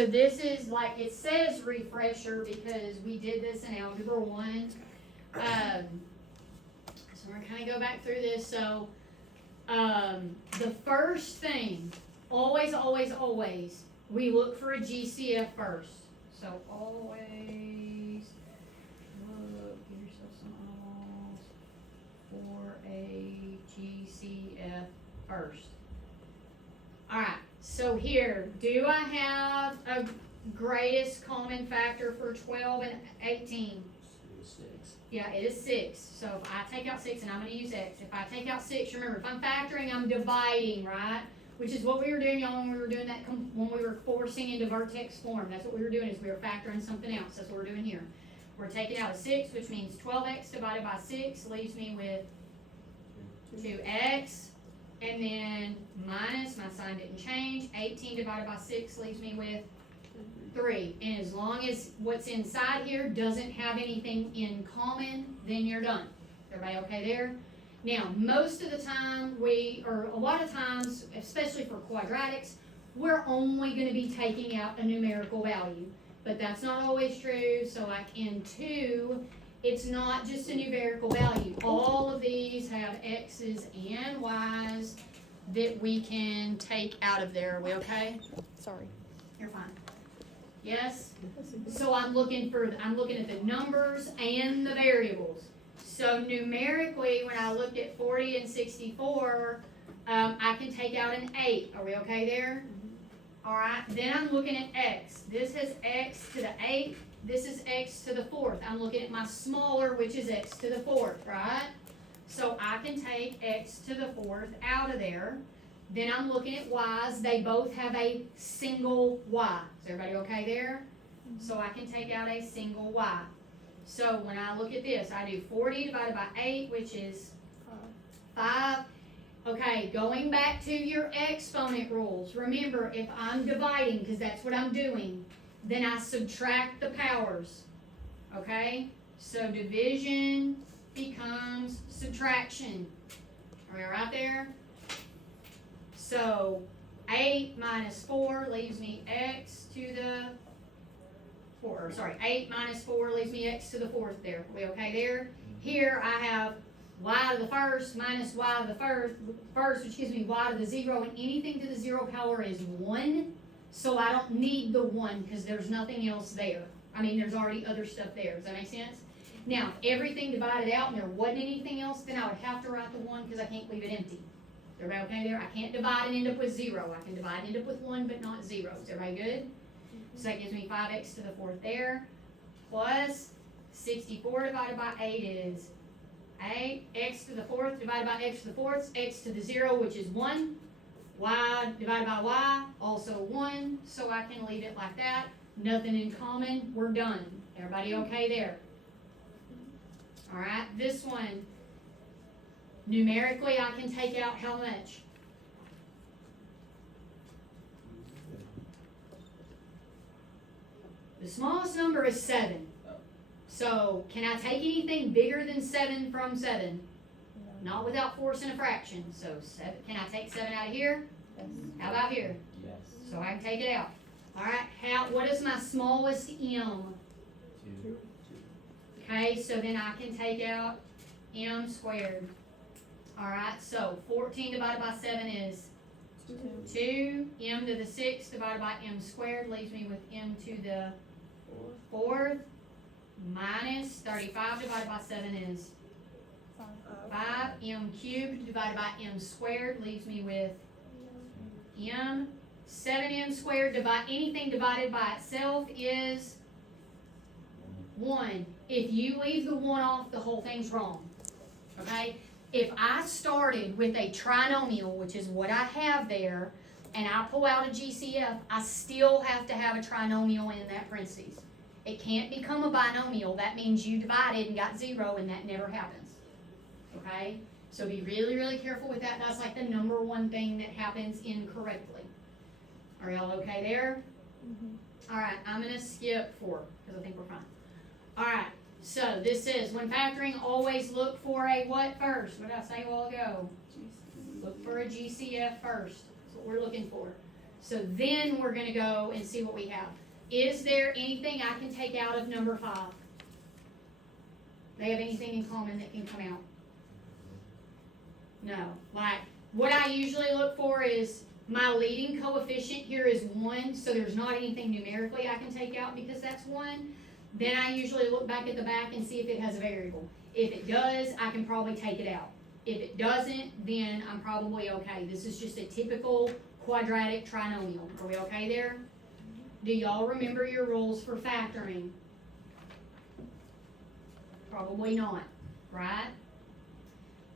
So this is like, it says refresher because we did this in Algebra 1. So we're gonna kind of go back through this. So the first thing, always, we look for a GCF first. So always look, give yourself some eyeballs for a GCF first. Alright, so here, do I have a greatest common factor for 12 and 18? It's 6. Yeah, it is 6. So if I take out 6, and I'm going to use x. If I take out 6, remember, if I'm factoring, I'm dividing, right? Which is what we were doing, y'all, when we were doing that, when we were forcing into vertex form. That's what we were doing, is we were factoring something else. That's what we're doing here. We're taking out a 6, which means 12x divided by 6 leaves me with 2x. And then minus, my sign didn't change, 18 divided by 6 leaves me with 3. And as long as what's inside here doesn't have anything in common, then you're done. Everybody okay there? Now, most of the time, a lot of times, especially for quadratics, we're only going to be taking out a numerical value. But that's not always true. So like in 2, it's not just a numerical value. All of these have x's and y's that we can take out of there. Are we okay? Sorry. You're fine. Yes? So I'm looking at the numbers and the variables. So numerically, when I looked at 40 and 64, I can take out an 8. Are we okay there? Alright, then I'm looking at x. This has x to the 8. This is x to the 4th. I'm looking at my smaller, which is x to the 4th, right? So I can take x to the 4th out of there. Then I'm looking at y's. They both have a single y. Is everybody okay there? So I can take out a single y. So when I look at this, I do 40 divided by 8, which is 5. Okay, going back to your exponent rules. Remember, if I'm dividing, because that's what I'm doing, then I subtract the powers. Okay? So division becomes subtraction. Are we right there? So 8 minus 4 leaves me x to the 8 minus 4 leaves me x to the 4th there. Are we okay there? Here I have y to the 1st minus y to the first, which gives me y to the 0, and anything to the 0 power is 1. So I don't need the 1 because there's nothing else there. I mean, there's already other stuff there. Does that make sense? Now, if everything divided out and there wasn't anything else, then I would have to write the 1 because I can't leave it empty. Is everybody okay there? I can't divide and end up with 0. I can divide and end up with 1, but not 0. Is everybody good? So that gives me 5x to the 4th there. Plus 64 divided by 8 is 8. X to the 4th divided by x to the 4th. X to the 0, which is 1. Y divided by y, also 1, so I can leave it like that. Nothing in common, we're done. Everybody okay there? Alright, this one, numerically I can take out how much? The smallest number is 7. So, can I take anything bigger than 7 from 7? Not without forcing a fraction. So 7, can I take 7 out of here? Yes. How about here? Yes. So I can take it out. Alright, what is my smallest m? 2. Okay, so then I can take out m squared. Alright, so 14 divided by 7 is 2. M to the 6 divided by m squared leaves me with m to the 4th. Minus 35 divided by 7 is 5. M cubed divided by m squared leaves me with m. 7m squared, anything divided by itself is 1. If you leave the 1 off, the whole thing's wrong. Okay? If I started with a trinomial, which is what I have there, and I pull out a GCF, I still have to have a trinomial in that parentheses. It can't become a binomial. That means you divided and got 0, and that never happens. Okay? So be really, really careful with that. That's like the number one thing that happens incorrectly. Are y'all okay there? Mm-hmm. All right, I'm going to skip 4 because I think we're fine. All right, so this is, when factoring, always look for a what first? What did I say a while ago? Look for a GCF first. That's what we're looking for. So then we're gonna go and see what we have. Is there anything I can take out of number 5? They have anything in common that can come out? No. Like, what I usually look for is my leading coefficient here is 1, so there's not anything numerically I can take out because that's 1. Then I usually look back at the back and see if it has a variable. If it does, I can probably take it out. If it doesn't, then I'm probably okay. This is just a typical quadratic trinomial. Are we okay there? Do y'all remember your rules for factoring? Probably not, right?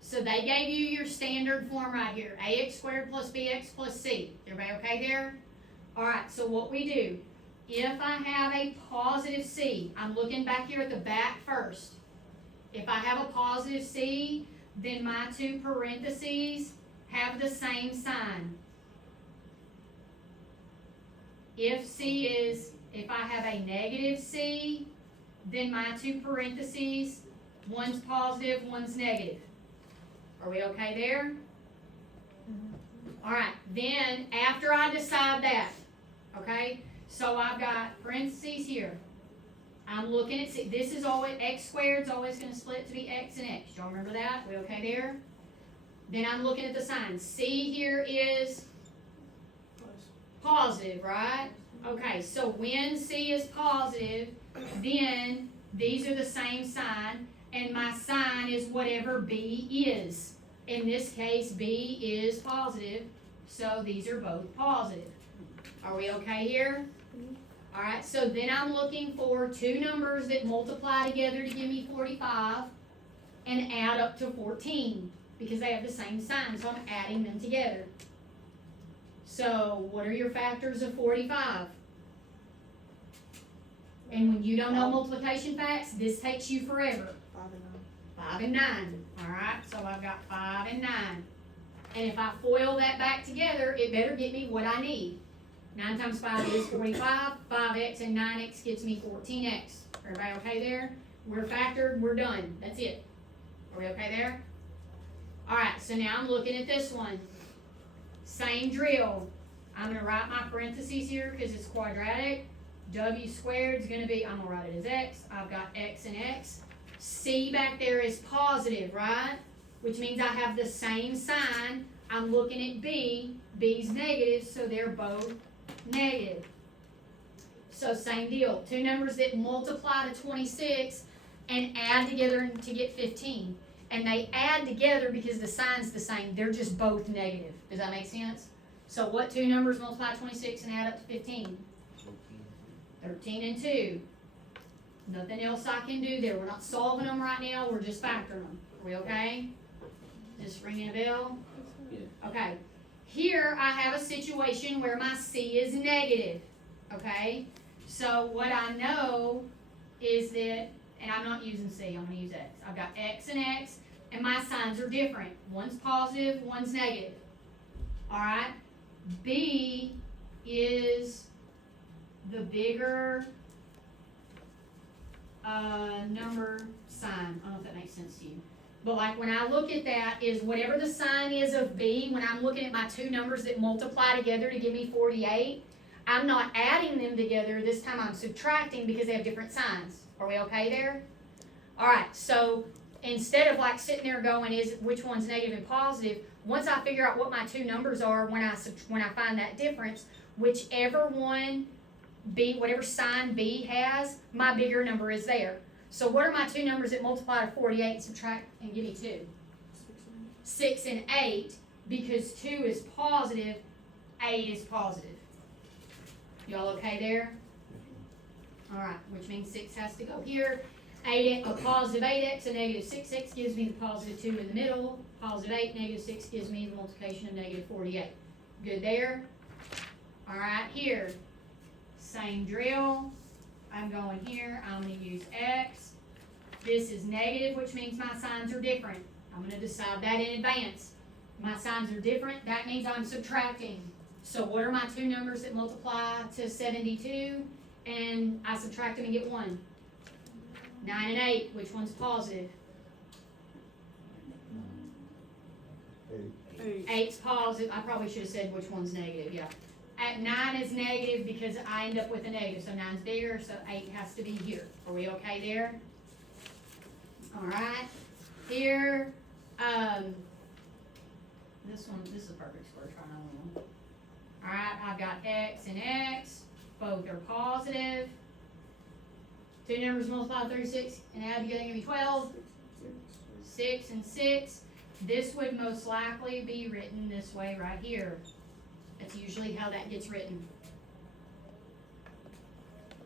So they gave you your standard form right here. Ax squared plus bx plus c. Everybody okay there? Alright, so what we do, if I have a positive c, I'm looking back here at the back first. If I have a positive c, then my two parentheses have the same sign. If I have a negative c, then my two parentheses, one's positive, one's negative. Are we okay there? Alright, then after I decide that, okay, so I've got parentheses here. I'm looking at, this is always, x squared is always going to split to be x and x. Y'all remember that? We okay there? Then I'm looking at the sign. C here is positive, right? Okay, so when C is positive, then these are the same sign, and my sign is whatever B is. In this case, B is positive, so these are both positive. Are we okay here? Alright, so then I'm looking for two numbers that multiply together to give me 45 and add up to 14 because they have the same sign, so I'm adding them together. So, what are your factors of 45? And when you don't know multiplication facts, this takes you forever. 5 and 9. Alright, so I've got 5 and 9. And if I FOIL that back together, it better get me what I need. 9 times 5 is 45. 5x and 9x gives me 14x. Everybody okay there? We're factored, we're done. That's it. Are we okay there? Alright, so now I'm looking at this one. Same drill. I'm going to write my parentheses here because it's quadratic. W squared is going to be, I'm going to write it as x. I've got x and x. C back there is positive, right? Which means I have the same sign. I'm looking at B. B's negative, so they're both negative. So same deal. Two numbers that multiply to 26 and add together to get 15. And they add together because the sign's the same. They're just both negative. Does that make sense? So what two numbers multiply 26 and add up to 15? 13 and 2. Nothing else I can do there. We're not solving them right now. We're just factoring them. Are we okay? Just ringing a bell? Yeah. Okay. Here I have a situation where my C is negative. Okay? So what I know is that, and I'm not using C, I'm going to use X. I've got X and X, and my signs are different. One's positive, one's negative. Alright? B is the bigger number sign. I don't know if that makes sense to you. But like when I look at that is whatever the sign is of B, when I'm looking at my two numbers that multiply together to give me 48, I'm not adding them together. This time I'm subtracting because they have different signs. Are we okay there? Alright, so instead of like sitting there going, which one's negative and positive, once I figure out what my two numbers are, when I find that difference, whichever one B, whatever sign B has, my bigger number is there. So what are my two numbers that multiply to 48 and subtract and give me 2? 6 and 8, because 2 is positive, 8 is positive. Y'all okay there? Alright, which means 6 has to go here. A positive 8x, a negative 6x gives me the positive 2 in the middle. Positive 8, negative 6 gives me the multiplication of negative 48. Good there? Alright, here. Same drill. I'm going here. I'm going to use x. This is negative, which means my signs are different. I'm going to decide that in advance. My signs are different. That means I'm subtracting. So what are my two numbers that multiply to 72? And I subtract them and get 1. 9 and 8. Which one's positive? 8. 8's positive. I probably should have said which one's negative. Yeah. At 9 is negative because I end up with a negative, so 9's bigger, so 8 has to be here. Are we okay there? Alright, here, this is a perfect square trinomial. Alright, I've got x and x, both are positive. Two numbers multiply 36 and add together give me 12. 6 and 6. This would most likely be written this way right here. That's usually how that gets written.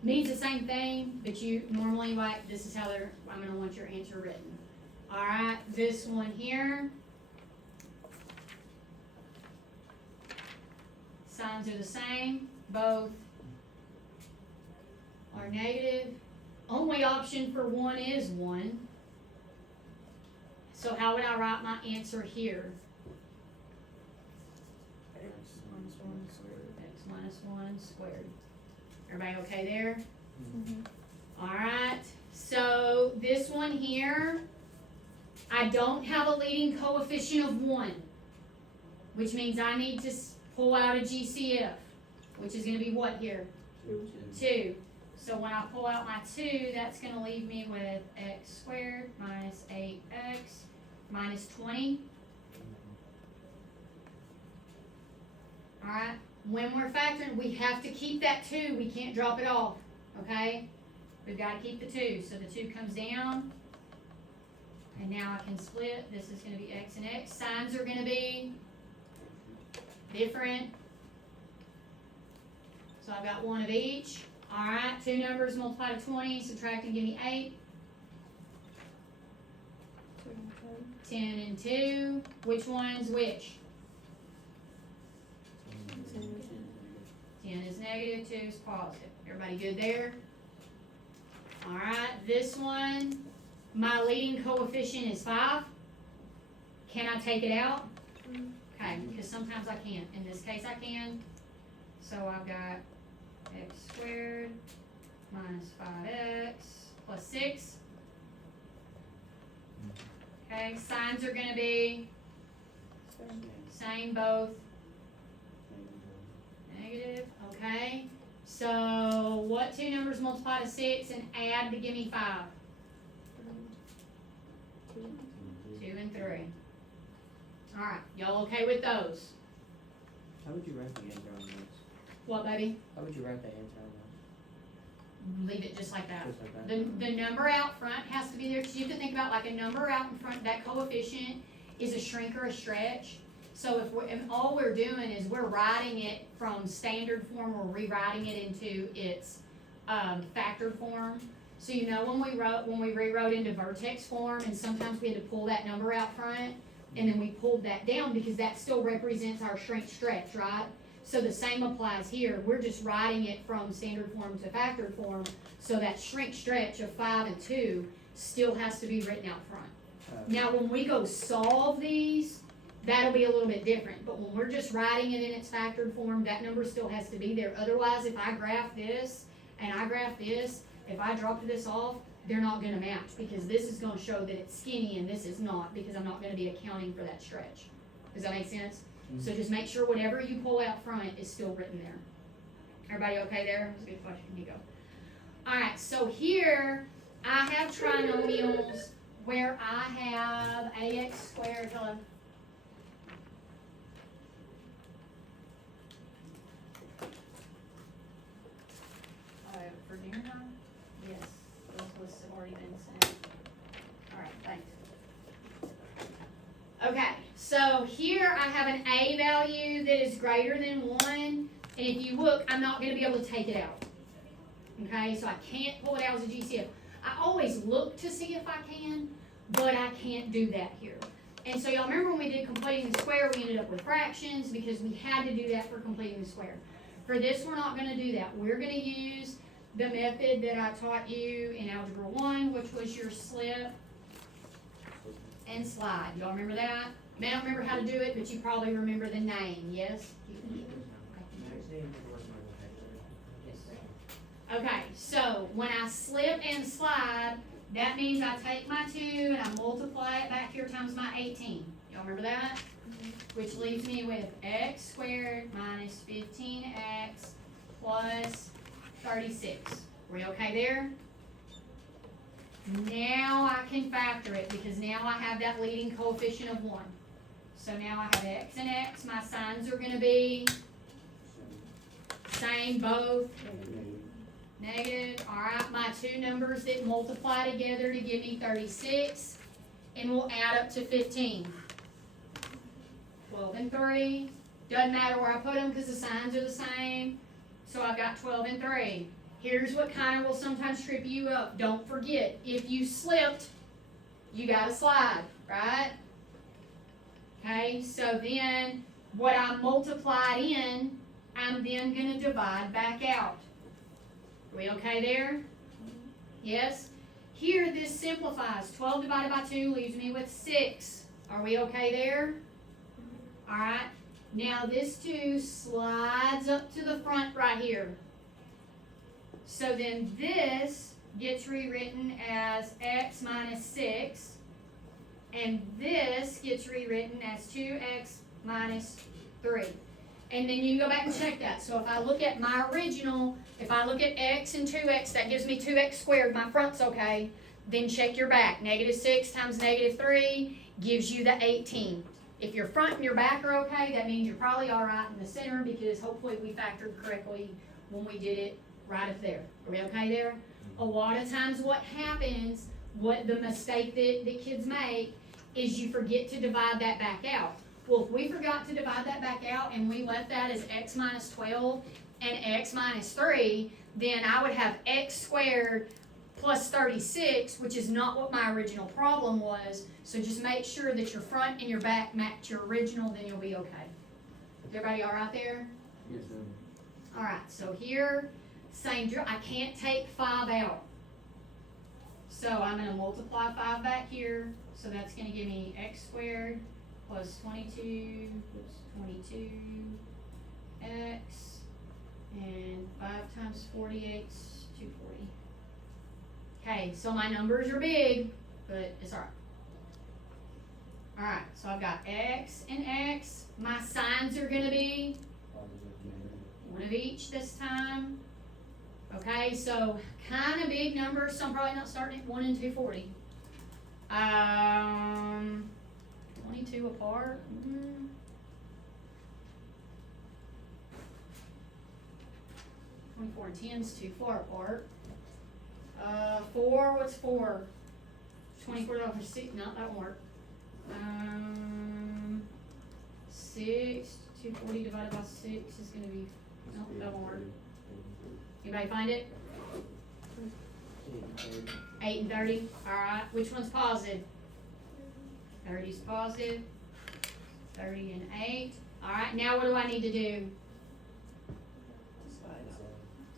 Means the same thing, but you normally, like, this is how I'm going to want your answer written. Alright, this one here. Signs are the same. Both are negative. Only option for 1 is 1. So how would I write my answer here? X minus 1 squared. Everybody okay there? Mm-hmm. Alright, so this one here, I don't have a leading coefficient of 1, which means I need to pull out a GCF, which is going to be what here? 2. So when I pull out my 2, that's going to leave me with x squared minus 8x minus 20. Alright, when we're factoring, we have to keep that 2. We can't drop it off, okay? We've got to keep the 2. So the 2 comes down. And now I can split. This is going to be x and x. Signs are going to be different. So I've got 1 of each. Alright, 2 numbers multiply to 20, subtract and give me 8. 10 and 2. Which one's which? 10 is negative, 2 is positive. Everybody good there? Alright, this one, my leading coefficient is 5. Can I take it out? Okay, because sometimes I can't. In this case I can. So I've got x squared minus 5x plus 6. Okay, signs are going to be same both. Negative, okay. So what 2 numbers multiply to 6 and add to give me 5? 2 and 3. Alright, y'all okay with those? How would you write the answer on those? What, baby? How would you write the answer on those? Leave it just like that. Just like that? The number out front has to be there, because you have to think about like a number out in front, that coefficient is a shrink or a stretch. So if all we're doing is we're writing it from standard form, we're rewriting it into its factored form. So you know when we rewrote into vertex form, and sometimes we had to pull that number out front, and then we pulled that down because that still represents our shrink stretch, right? So the same applies here. We're just writing it from standard form to factored form, so that shrink stretch of 5 and 2 still has to be written out front. Now when we go solve these, that'll be a little bit different, but when we're just writing it in its factored form, that number still has to be there. Otherwise, if I graph this and I graph this, if I drop this off, they're not going to match, because this is going to show that it's skinny and this is not, because I'm not going to be accounting for that stretch. Does that make sense? Mm-hmm. So just make sure whatever you pull out front is still written there. Everybody okay there? That's a good question. Here you go. Alright, so here I have trinomials where I have ax squared, hello. For dinner time? Yes, those lists have already been sent. Alright, thanks. Okay, so here I have an A value that is greater than 1, and if you look, I'm not going to be able to take it out. Okay, so I can't pull it out as a GCF. I always look to see if I can, but I can't do that here. And so y'all remember when we did completing the square, we ended up with fractions because we had to do that for completing the square. For this, we're not going to do that. We're going to use the method that I taught you in Algebra 1, which was your slip and slide. Y'all remember that? You may not remember how to do it, but you probably remember the name, yes? Okay, so when I slip and slide, that means I take my 2 and I multiply it back here times my 18. Y'all remember that? which leaves me with x squared minus 15x plus 36. Are we okay there? Now I can factor it because now I have that leading coefficient of 1. So now I have x and x. My signs are going to be same, both negative. All right, my two numbers that multiply together to give me 36, and we'll add up to 15. 12 and 3. Doesn't matter where I put them because the signs are the same. So I've got 12 and 3. Here's what kind of will sometimes trip you up. Don't forget, if you slipped, you got to slide, right? Okay, so then what I multiplied in, I'm then going to divide back out. Are we okay there? Yes? Here, this simplifies. 12 divided by 2 leaves me with 6. Are we okay there? All right. Now this 2 slides up to the front right here. So then this gets rewritten as x minus 6. And this gets rewritten as 2x minus 3. And then you can go back and check that. So if I look at my original, if I look at x and 2x, that gives me 2x squared. My front's okay. Then check your back. Negative 6 times negative 3 gives you the 18. If your front and your back are okay, that means you're probably all right in the center because hopefully we factored correctly when we did it right up there. Are we okay there? A lot of times what happens, what the mistake that kids make is you forget to divide that back out. Well, if we forgot to divide that back out and we left that as x minus 12 and x minus 3, then I would have x squared plus 36, which is not what my original problem was. So just make sure that your front and your back match your original, then you'll be okay. Is everybody all right there? Yes, sir. All right, so here, same drill. I can't take 5 out. So I'm going to multiply 5 back here. So that's going to give me x squared plus 22 plus 22x, and 5 times 48 is 240. Okay, so my numbers are big, but it's all right. All right, so I've got x and x. My signs are going to be one of each this time. Okay, so kind of big numbers, so I'm probably not starting at 1 and 240. 22 apart. 24 and 10 is too far apart. 4, what's 4? 24 over 6, no, that won't work. 6, 240 divided by 6 is going to be, no, that won't work. Anybody find it? 8 and 30. Alright, which one's positive? 30 is positive. 30 and 8. Alright, now what do I need to do?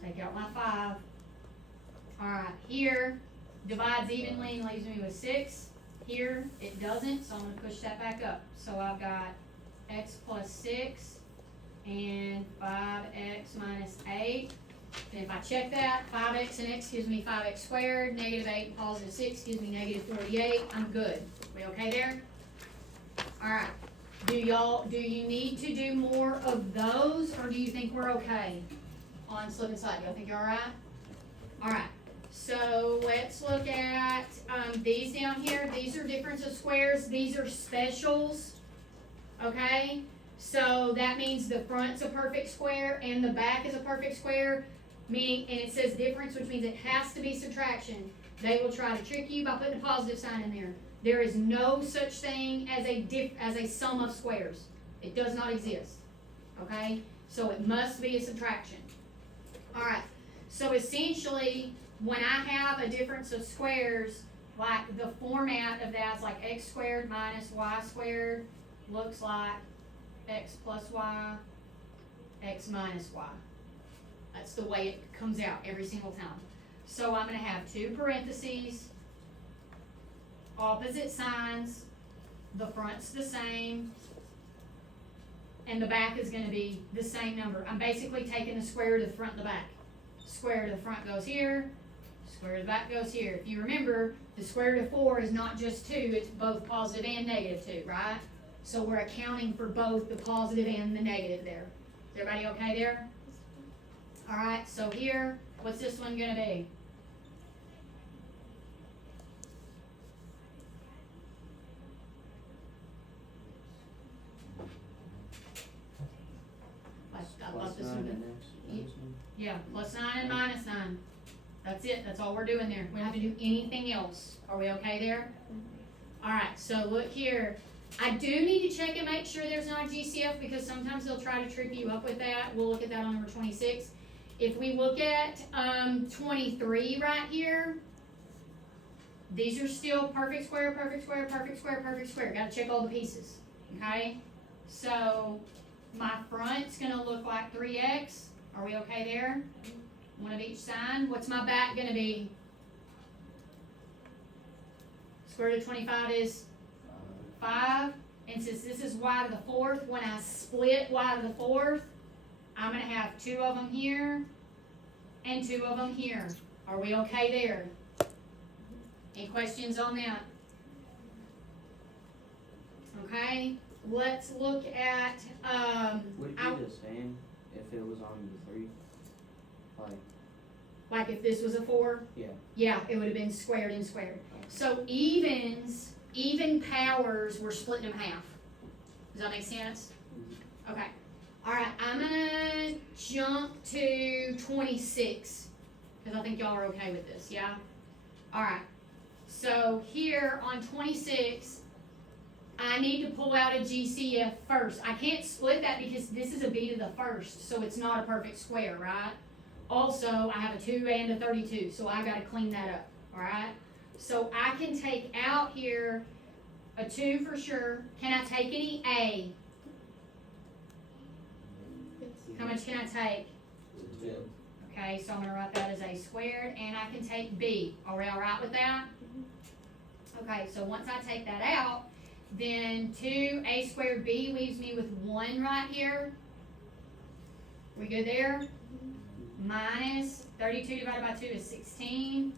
Take out my 5. Alright, here, divides evenly and leaves me with 6. Here, it doesn't, so I'm going to push that back up. So I've got x plus 6 and 5x minus 8. And if I check that, 5x and x gives me 5x squared, negative 8 and positive 6 gives me negative 48. I'm good. We okay there? Alright. Do you need to do more of those, or do you think we're okay on slip and slide? Y'all think you're alright? Alright. So let's look at these down here. These are difference of squares. These are specials. Okay? So that means the front's a perfect square and the back is a perfect square. Meaning, and it says difference, which means it has to be subtraction. They will try to trick you by putting a positive sign in there. There is no such thing as a sum of squares. It does not exist. Okay? So it must be a subtraction. Alright. So essentially, when I have a difference of squares, like the format of that is like x squared minus y squared looks like x plus y, x minus y. That's the way it comes out every single time. So I'm going to have 2 parentheses, opposite signs, the front's the same, and the back is going to be the same number. I'm basically taking the square root of the front and the back. Square root of the front goes here, square root of the back goes here. If you remember, the square root of 4 is not just 2, it's both positive and negative 2, right? So we're accounting for both the positive and the negative there. Is everybody okay there? Alright, so here, what's this one gonna be? I Plus thought this 9 one. and X. minus 9. Yeah, plus 9 and minus 9. That's it, that's all we're doing there. We don't have to do anything else. Are we okay there? Alright, so look here. I do need to check and make sure there's not a GCF because sometimes they'll try to trip you up with that. We'll look at that on number 26. If we look at 23 right here, these are still perfect square, perfect square, perfect square, perfect square. Gotta check all the pieces, okay? So my front's gonna look like 3x. Are we okay there? One of each side. What's my back gonna be? Square root of 25 is 5. And since this is y to the 4th, when I split y to the 4th, I'm gonna have 2 of them here and 2 of them here. Are we okay there? Any questions on that? Okay, let's look at, Would it be the same if it was on the 3? like if this was a 4? Yeah. Yeah, it would have been squared and squared. So evens, even powers, we're splitting them half. Does that make sense? Okay. Alright, I'm gonna jump to 26. Because I think y'all are okay with this, yeah? Alright. So here on 26, I need to pull out a GCF first. I can't split that because this is a b to the 1st, so it's not a perfect square, right? Also, I have a 2 and a 32, so I gotta clean that up, alright? So I can take out here a 2 for sure. Can I take any A? How much can I take? Okay, so I'm gonna write that as a squared, and I can take B. Are we alright with that? Okay, so once I take that out, then 2a squared b leaves me with 1 right here. We good there? Minus 32 divided by 2 is 16.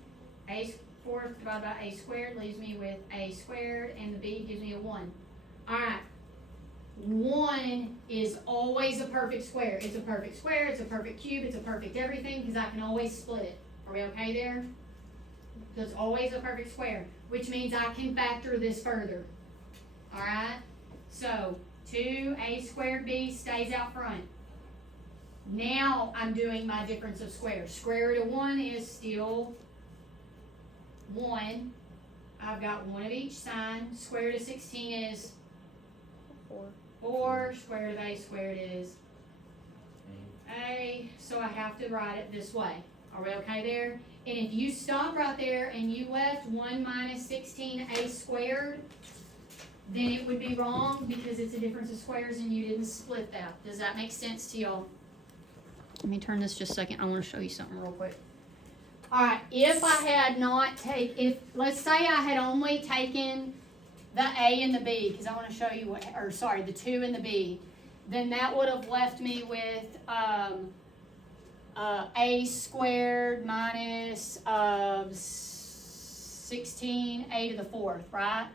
A fourth divided by a squared leaves me with a squared, and the b gives me a 1. Alright. 1 is always a perfect square. It's a perfect square, it's a perfect cube, it's a perfect everything, because I can always split it. Are we okay there? So it's always a perfect square, which means I can factor this further. Alright? So 2a squared b stays out front. Now I'm doing my difference of squares. Square root of 1 is still 1. I've got 1 of each sign. Square root of 16 is 4. Square root of a squared is a. So I have to write it this way. Are we okay there? And if you stop right there and you left 1 minus 16a squared, then it would be wrong because it's a difference of squares and you didn't split that. Does that make sense to y'all? Let me turn this just a second. I want to show you something real quick. Alright, if I had not let's say I had only taken the A and the B, because I want to show you the 2 and the B, then that would have left me with a squared minus 16a to the 4th, right?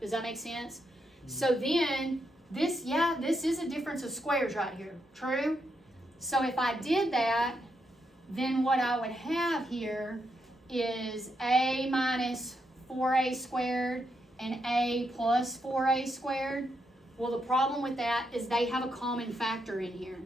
Does that make sense? So then, this is a difference of squares right here, true? So if I did that, then what I would have here is a minus 4a squared and a plus 4a squared. Well, the problem with that is they have a common factor in here.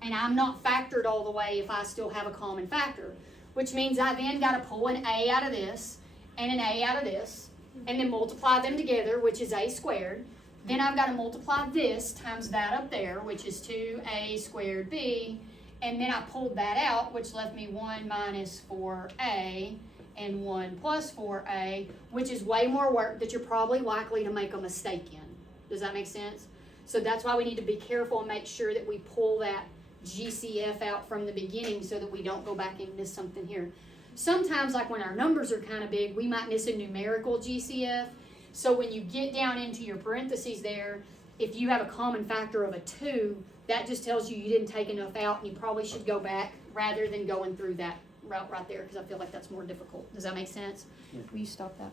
And I'm not factored all the way if I still have a common factor, which means I then got to pull an a out of this and an a out of this, and then multiply them together, which is a squared. Then I've got to multiply this times that up there, which is 2a squared b, and then I pulled that out, which left me 1 minus 4a and 1 plus 4a, which is way more work that you're probably likely to make a mistake in. Does that make sense? So that's why we need to be careful and make sure that we pull that GCF out from the beginning so that we don't go back and miss something here. Sometimes, like when our numbers are kind of big, we might miss a numerical GCF. So when you get down into your parentheses there, if you have a common factor of a 2, that just tells you didn't take enough out and you probably should go back rather than going through that route right there, because I feel like that's more difficult. Does that make sense? Yeah. Will you stop that?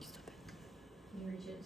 You reach it.